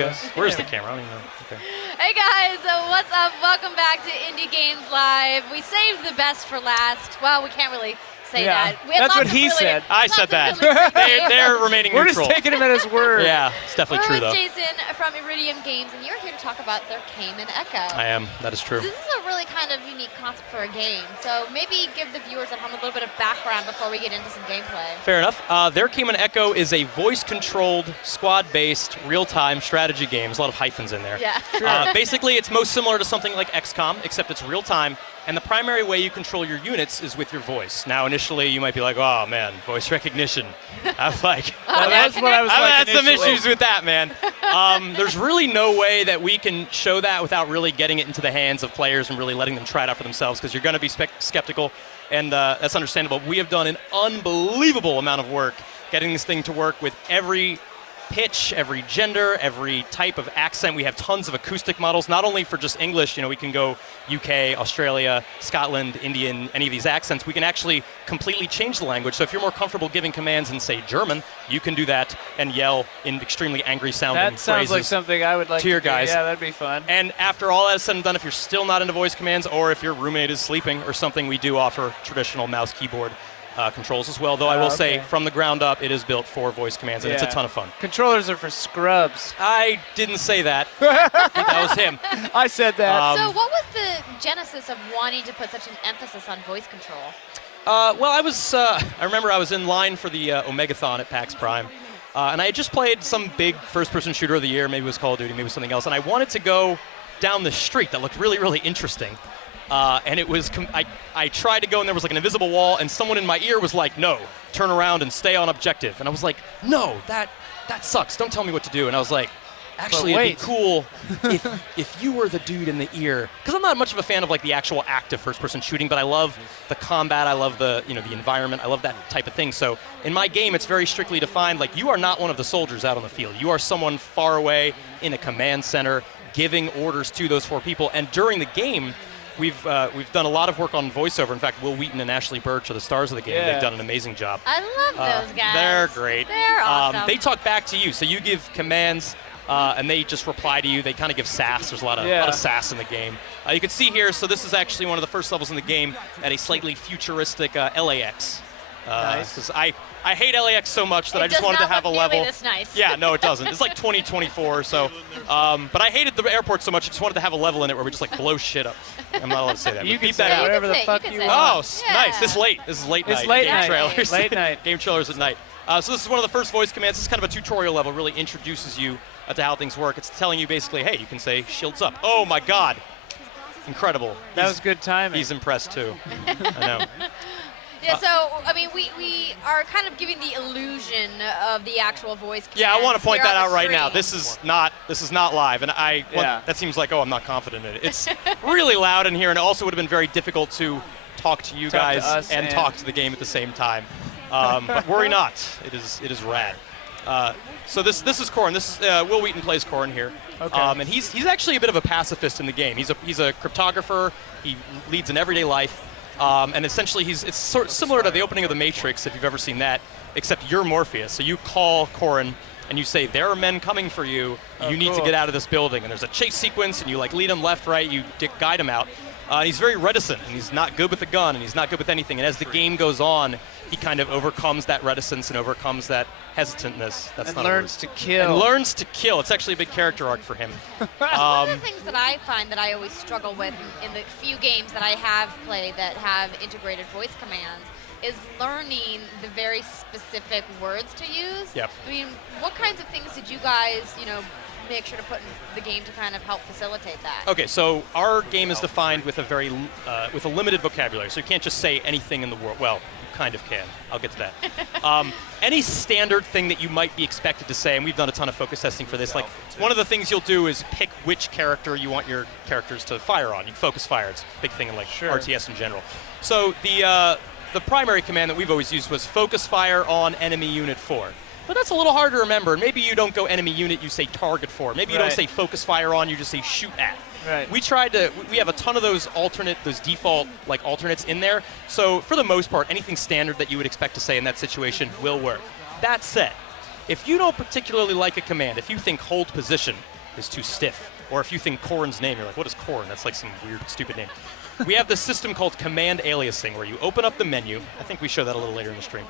guys? Where's the camera? I don't even know. Okay. Hey guys, what's up? Welcome back to Indie Games Live. We saved the best for last. Well, we can't really say that. We had That's what lots of he really- said. I lots said of that. really They're remaining We're neutral. just taking him at his word. Yeah, it's definitely We're true, with though. Jason from Iridium Games, and you're here to talk about their Cayman Echo. I am. That is true. This is a really kind of unique concept for a game, so maybe give the viewers at home a little bit of background before we get into some gameplay. Fair enough. Their Cayman Echo is a voice-controlled, squad-based, real-time strategy game. There's a lot of hyphens in there. Yeah. Basically, it's most similar to something like XCOM, except it's real-time. And the primary way you control your units is with your voice. Now, initially, you might be like, oh, man, voice recognition. I'm like, That's what I was I've like had some initially. issues with that, man. There's really no way that we can show that without really getting it into the hands of players and really letting them try it out for themselves, because you're going to be skeptical, and that's understandable. We have done an unbelievable amount of work getting this thing to work with every pitch, every gender, every type of accent. We have tons of acoustic models, not only for just English. You know, we can go UK, Australia, Scotland, Indian, any of these accents. We can actually completely change the language. So if you're more comfortable giving commands in, say, German, you can do that and yell in extremely angry sounding That sounds phrases like something I would like to your do. guys. Yeah, that'd be fun. And after all that is said and done, if you're still not into voice commands, or if your roommate is sleeping or something, we do offer traditional mouse keyboard controls as well. Though I will say, from the ground up, it is built for voice commands, and it's a ton of fun. Controllers are for scrubs. I didn't say that. That was him. I said that. So what was the genesis of wanting to put such an emphasis on voice control? Well, I remember I was in line for the Omegathon at PAX Prime, and I had just played some big first-person shooter of the year. Maybe it was Call of Duty, maybe it was something else, and I wanted to go down the street that looked really, really interesting. And it was, I tried to go, and there was like an invisible wall, and someone in my ear was like, no, turn around and stay on objective. And I was like, no, that sucks. Don't tell me what to do. And I was like, actually, it'd be cool if you were the dude in the ear. Because I'm not much of a fan of like the actual active first-person shooting, but I love the combat. I love the environment. I love that type of thing. So in my game, it's very strictly defined. Like, you are not one of the soldiers out on the field. You are someone far away in a command center giving orders to those 4 people. And during the game, We've done a lot of work on voiceover. In fact, Will Wheaton and Ashley Birch are the stars of the game. Yeah. They've done an amazing job. I love those guys. They're great. They're awesome. They talk back to you, so you give commands, and they just reply to you. They kind of give sass. There's a lot of sass in the game. You can see here, so this is actually one of the first levels in the game at a slightly futuristic LAX. Nice. 'Cause I hate LAX so much that I just wanted to have a level. It does not look nearly this nice. Yeah, no, it doesn't. It's like 2024 or so. But I hated the airport so much, I just wanted to have a level in it where we just like blow shit up. I'm not allowed to say that. You but can keep say that out. whatever the You can fuck say you it. want. Yeah. Nice. This is late. This is late It's night. late game night. trailers. Late night. Game trailers at night. So this is one of the first voice commands. This is kind of a tutorial level. Really introduces you to how things work. It's telling you basically, hey, you can say shields up. Oh my God. Incredible. That was good timing. He's impressed too. I know. Yeah, so, I mean, we are kind of giving the illusion of the actual voice commands. Yeah, I want to point here that on out the right now. screen. This is not live, and that seems like, oh, I'm not confident in it. It's really loud in here, and it also would have been very difficult to talk to you guys us and talk to the game at the same time. But worry not, it is rad. So this is Corrin. This is Will Wheaton plays Corrin here, and he's actually a bit of a pacifist in the game. He's a cryptographer. He leads an everyday life. And essentially, it's sort of similar to the opening of The Matrix, if you've ever seen that, except you're Morpheus. So you call Corrin, and you say, there are men coming for you. You need to get out of this building. And there's a chase sequence, and you like lead him left, right. You guide him out. He's very reticent, and he's not good with a gun, and he's not good with anything. And as the game goes on, he kind of overcomes that reticence and overcomes that hesitantness. That's and not learns to kill. And learns to kill. It's actually a big character arc for him. One of the things that I find that I always struggle with in the few games that I have played that have integrated voice commands is learning the very specific words to use. Yep. I mean, what kinds of things did you guys, make sure to put in the game to kind of help facilitate that? Okay, so our game is defined with with a limited vocabulary, so you can't just say anything in the world. Well, you kind of can. I'll get to that. Any standard thing that you might be expected to say, and we've done a ton of focus testing for this. Like, one of the things you'll do is pick which character you want your characters to fire on. You focus fire. It's a big thing in like RTS in general. So the primary command that we've always used was focus fire on enemy unit 4. But that's a little hard to remember. Maybe you don't go enemy unit, you say target for. Maybe you don't say focus fire on, you just say shoot at. Right. We have a ton of those default like alternates in there. So for the most part, anything standard that you would expect to say in that situation will work. That said, if you don't particularly like a command, if you think hold position is too stiff, or if you think Corn's name, you're like, what is Corn? That's like some weird, stupid name. We have this system called command aliasing, where you open up the menu. I think we show that a little later in the stream.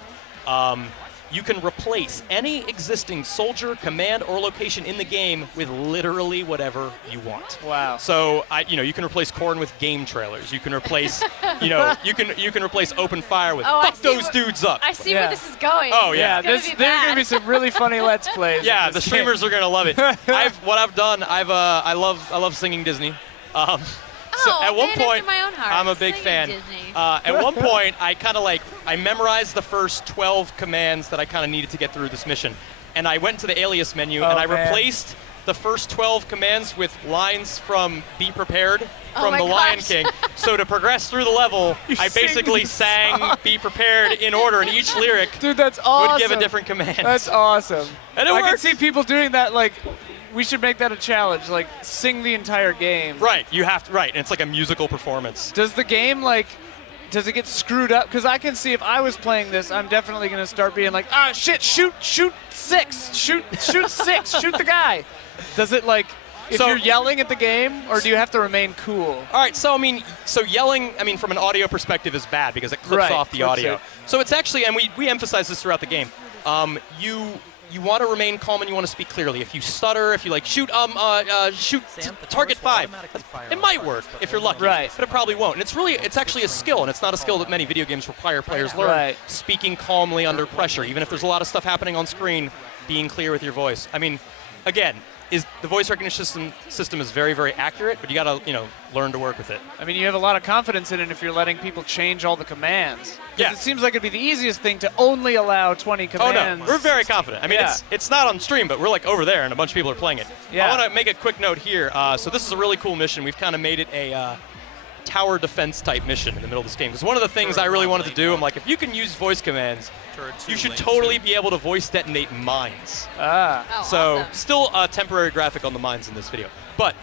You can replace any existing soldier, command, or location in the game with literally whatever you want. Wow. So, you can replace Corn with game trailers. You can replace, you can replace open fire with fuck those dudes up. I see where this is going. Oh yeah. There are going to be some really funny Let's Plays. Yeah, the streamers are gonna love it. What I've done, I love singing Disney. So at one point, my own heart. I'm a big fan. At one point, I memorized the first 12 commands that I kind of needed to get through this mission, and I went to the alias menu and I replaced the first 12 commands with lines from Be Prepared from The Lion King. So to progress through the level, I basically sang Be Prepared in order, and each lyric Dude, that's awesome. would give a different command. That's awesome. And it I worked. can see people doing that. Like, we should make that a challenge. Like, sing the entire game. Right, you have to. Right, and it's like a musical performance. Does the game does it get screwed up? Because I can see if I was playing this, I'm definitely going to start being like, shit, shoot 6, shoot 6, shoot the guy. Does it if you're yelling at the game, or do you have to remain cool? All right, so yelling, from an audio perspective is bad because it clips off the audio. So it's actually, and we emphasize this throughout the game, you want to remain calm and you want to speak clearly. If you stutter, if you shoot target 5, it might work if you're lucky, right. but it probably won't. And it's actually a skill, and it's not a skill that many video games require players learn. Right. Speaking calmly under pressure, even if there's a lot of stuff happening on screen, being clear with your voice. Again, the voice recognition system is very, very accurate, but you got to learn to work with it. You have a lot of confidence in it if you're letting people change all the commands. Yeah. It seems like it'd be the easiest thing to only allow 20 commands. Oh no, we're very confident. It's not on stream, but we're over there, and a bunch of people are playing it. Yeah. I want to make a quick note here. So this is a really cool mission. We've kind of made it a tower defense type mission in the middle of this game. Because one of the things I really wanted to do, I'm like, if you can use voice commands, you should totally be able to voice detonate mines. So awesome. still a temporary graphic on the mines in this video. But,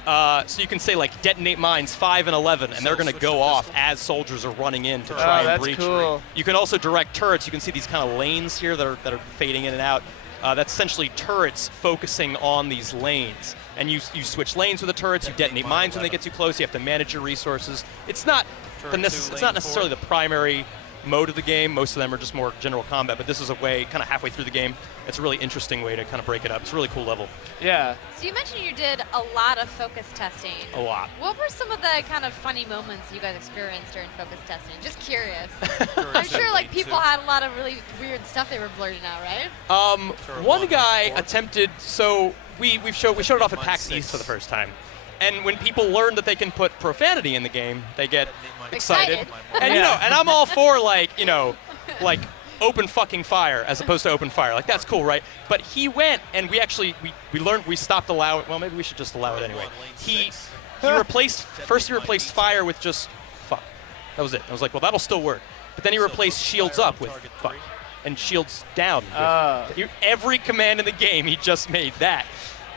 so you can say detonate mines 5 and 11, and they're going to go off as soldiers are running in to try and breach. Cool. You can also direct turrets. You can see these kind of lanes here that are fading in and out. That's essentially turrets focusing on these lanes. And you switch lanes with the turrets, you detonate mines when they get too close, you have to manage your resources. It's not necessarily the primary mode of the game. Most of them are just more general combat, but this is a way, kind of halfway through the game, it's a really interesting way to kind of break it up. It's a really cool level. Yeah. So you mentioned you did a lot of focus testing. A lot. What were some of the kind of funny moments you guys experienced during focus testing? Just curious. I'm sure people had a lot of really weird stuff they were blurting out, right? One guy attempted, so we showed it off at PAX East for the first time. And when people learn that they can put profanity in the game, they get excited. And and I'm all for open fucking fire as opposed to open fire. That's cool, right? But he went and we learned we stopped allowing. Well, maybe we should just allow it anyway. He replaced fire with just fuck. That was it. I was like, well, that'll still work. But then he replaced shields up with fuck and shields down. Every command in the game, he just made that.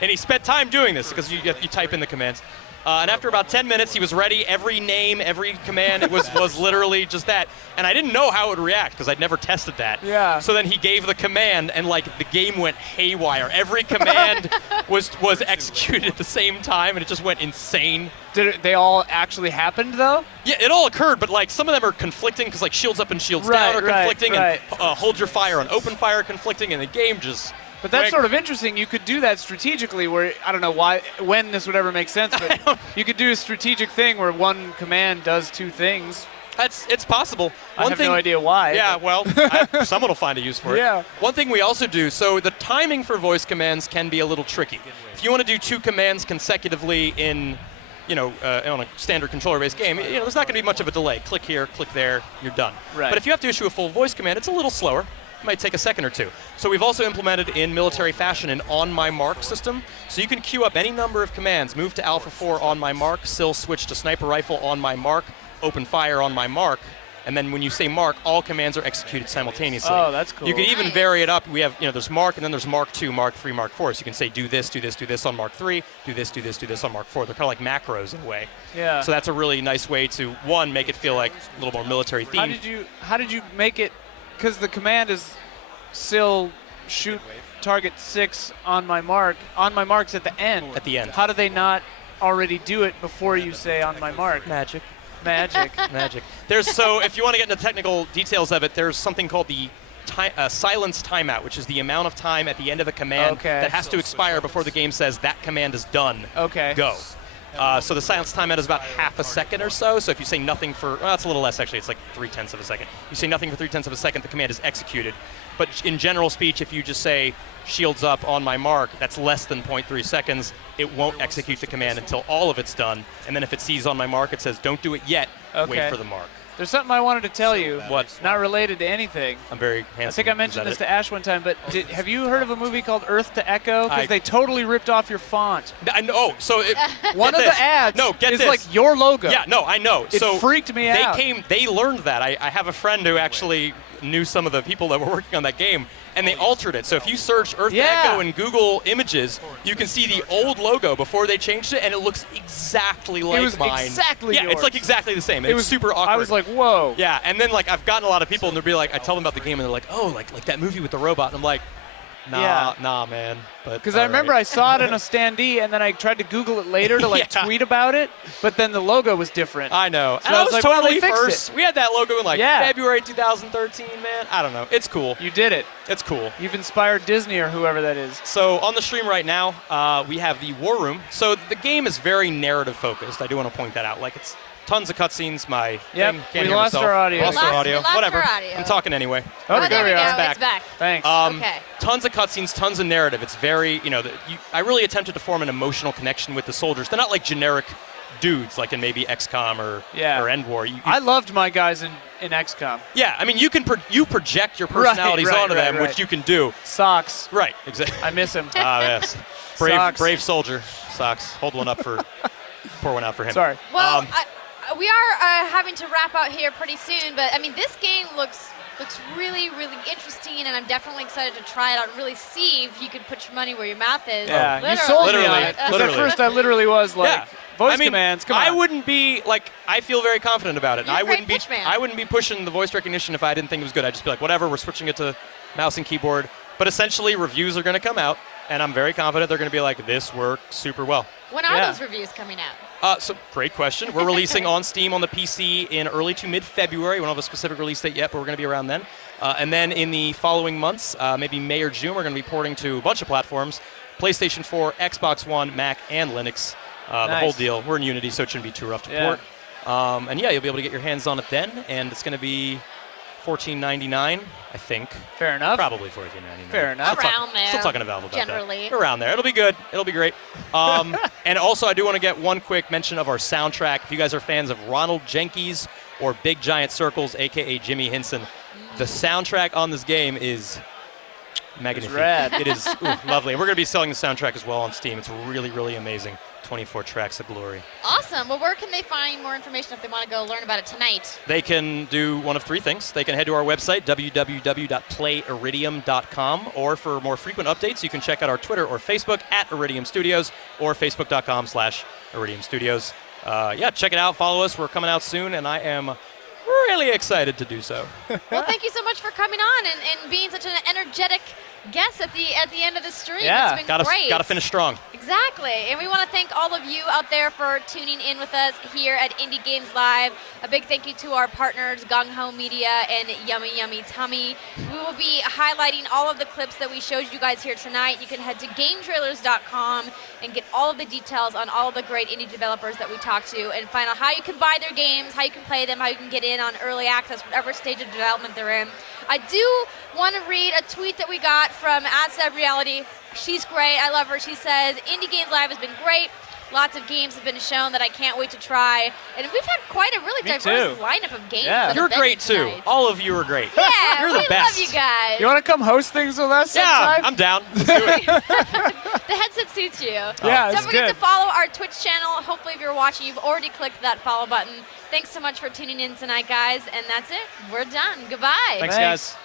And he spent time doing this because you type in the commands. And after about 10 minutes, he was ready. Every name, every command, it was literally just that. And I didn't know how it would react because I'd never tested that. Yeah. So then he gave the command, and the game went haywire. Every command was executed at the same time, and it just went insane. They all actually happened though? Yeah, it all occurred, but some of them are conflicting because shields up and shields down are conflicting, and hold your fire and open fire are conflicting, and the game just. But that's sort of interesting. You could do that strategically where, I don't know when this would ever make sense, but you could do a strategic thing where one command does two things. It's possible. I have no idea why. Yeah, well, someone will find a use for it. Yeah. One thing we also do, so the timing for voice commands can be a little tricky. If you want to do 2 commands consecutively in, on a standard controller-based game, there's not going to be much of a delay. Click here, click there, you're done. Right. But if you have to issue a full voice command, it's a little slower. It might take a second or 2. So we've also implemented in military fashion an on my mark system. So you can queue up any number of commands, move to Alpha 4 on my mark, still switch to sniper rifle on my mark, open fire on my mark, and then when you say mark, all commands are executed simultaneously. Oh, that's cool. You can even vary it up. We have, there's mark, and then there's mark 2, mark 3, mark 4. So you can say do this, do this, do this on mark 3, do this, do this, do this on mark 4. They're kind of like macros in a way. Yeah. So that's a really nice way to, one, make it feel like a little more military themed. How did you make it, because the command is still shoot target 6 on my marks at the end. At the end. How do they not already do it before you say on my mark? Magic. Magic. Magic. So if you want to get into technical details of it, there's something called the silence timeout, which is the amount of time at the end of a command that has to expire before the game says that command is done. Okay. Go. So the silence timeout is about half a second or so. So if you say nothing for, well, it's a little less actually. It's like 0.3 of a second. You say nothing for 0.3 of a second, the command is executed. But in general speech, if you just say shields up on my mark, that's less than 0.3 seconds. It won't execute the command until all of it's done. And then if it sees on my mark, it says don't do it yet. Wait for the mark. There's something I wanted to tell you. What? Not related to anything. I'm very handsome. I think I mentioned this to Ash one time, but have you heard of a movie called Earth to Echo? Because they totally ripped off your font. I know. So one of the ads is like your logo. Yeah, no, I know. It freaked me out. They learned that. I have a friend who actually knew some of the people that were working on that game, and they altered it. So if you search Earth to Echo in Google Images, you can see the old logo before they changed it, and it looks exactly like mine. Exactly yours. It's like exactly the same. It was super awkward. I was like, whoa. Yeah, and then like I've gotten a lot of people, and they'll be like, I tell them about the game, and they're like, oh, like that movie with the robot, and I'm like, nah, man. Because I remember I saw it in a standee, and then I tried to Google it later to tweet about it, but then the logo was different. I know. So and I was like, totally well, first. We had that logo in February 2013, man. I don't know. It's cool. You did it. It's cool. You've inspired Disney or whoever that is. So on the stream right now, we have the War Room. So the game is very narrative focused. I do want to point that out. Like it's tons of cutscenes. My thing can't hear lost myself. our audio. Lost our audio. Lost Whatever. our audio. I'm talking anyway. Oh, there we go. It's back. Thanks. Okay. Tons of cutscenes, tons of narrative. It's very, I really attempted to form an emotional connection with the soldiers. They're not like generic dudes like in maybe XCOM or End War. I loved my guys in XCOM. Yeah, I mean, you project your personalities onto them, which you can do. Socks. Right, exactly. I miss him. Yes. Brave soldier. Socks. Hold one up pour one out for him. Sorry. Well, we are having to wrap out here pretty soon, but I mean, this game looks really, really interesting, and I'm definitely excited to try it out and really see if you can put your money where your mouth is. Yeah, you sold me on it. Because at first I literally was like, voice commands, come on. I wouldn't be, I feel very confident about it. I wouldn't be pushing the voice recognition if I didn't think it was good. I'd just be like, whatever, we're switching it to mouse and keyboard. But essentially, reviews are going to come out, and I'm very confident they're going to be like, this worked super well. When are those reviews coming out? So great question. We're releasing on Steam on the PC in early to mid-February. We don't have a specific release date yet, but we're going to be around then. And then in the following months, maybe May or June, we're going to be porting to a bunch of platforms, PlayStation 4, Xbox One, Mac, and Linux. The whole deal. We're in Unity, so it shouldn't be too rough to port. And you'll be able to get your hands on it then, and it's going to be $14.99, I think. Fair enough. Probably $14.99. Fair enough. Around there. Still talking to Valve about generally. that. Around there. It'll be good. It'll be great. And also, I do want to get one quick mention of our soundtrack. If you guys are fans of Ronald Jenkins or Big Giant Circles, a.k.a. Jimmy Henson, the soundtrack on this game is magnificent. Rad. It is lovely. And we're going to be selling the soundtrack as well on Steam. It's really, really amazing. 24 tracks of glory. Awesome. Well, where can they find more information if they want to go learn about it tonight? They can do one of three things. They can head to our website, www.playiridium.com, or for more frequent updates, you can check out our Twitter or Facebook at Iridium Studios or facebook.com/Iridium Studios. Check it out. Follow us. We're coming out soon, and I am really excited to do so. Well, thank you so much for coming on and being such an energetic guest at the end of the stream. Yeah. It's been great. Gotta finish strong. Exactly. And we want to thank all of you out there for tuning in with us here at Indie Games Live. A big thank you to our partners, Gung Ho Media and Yummy Yummy Tummy. We will be highlighting all of the clips that we showed you guys here tonight. You can head to GameTrailers.com and get all of the details on all of the great indie developers that we talked to and find out how you can buy their games, how you can play them, how you can get in on early access, whatever stage of development they're in. I do want to read a tweet that we got from @SebReality. She's great. I love her. She says, Indie Games Live has been great. Lots of games have been shown that I can't wait to try. And we've had quite a really diverse lineup of games. Yeah. that You're have been great, too. tonight. All of you are great. Yeah, You're the we best. love you guys. You want to come host things with us sometime? I'm down. Let's do it. The headset suits you. Yeah, Don't it's forget good. to follow our Twitch channel. Hopefully, if you're watching, you've already clicked that follow button. Thanks so much for tuning in tonight, guys. And that's it. We're done. Goodbye. Thanks, guys.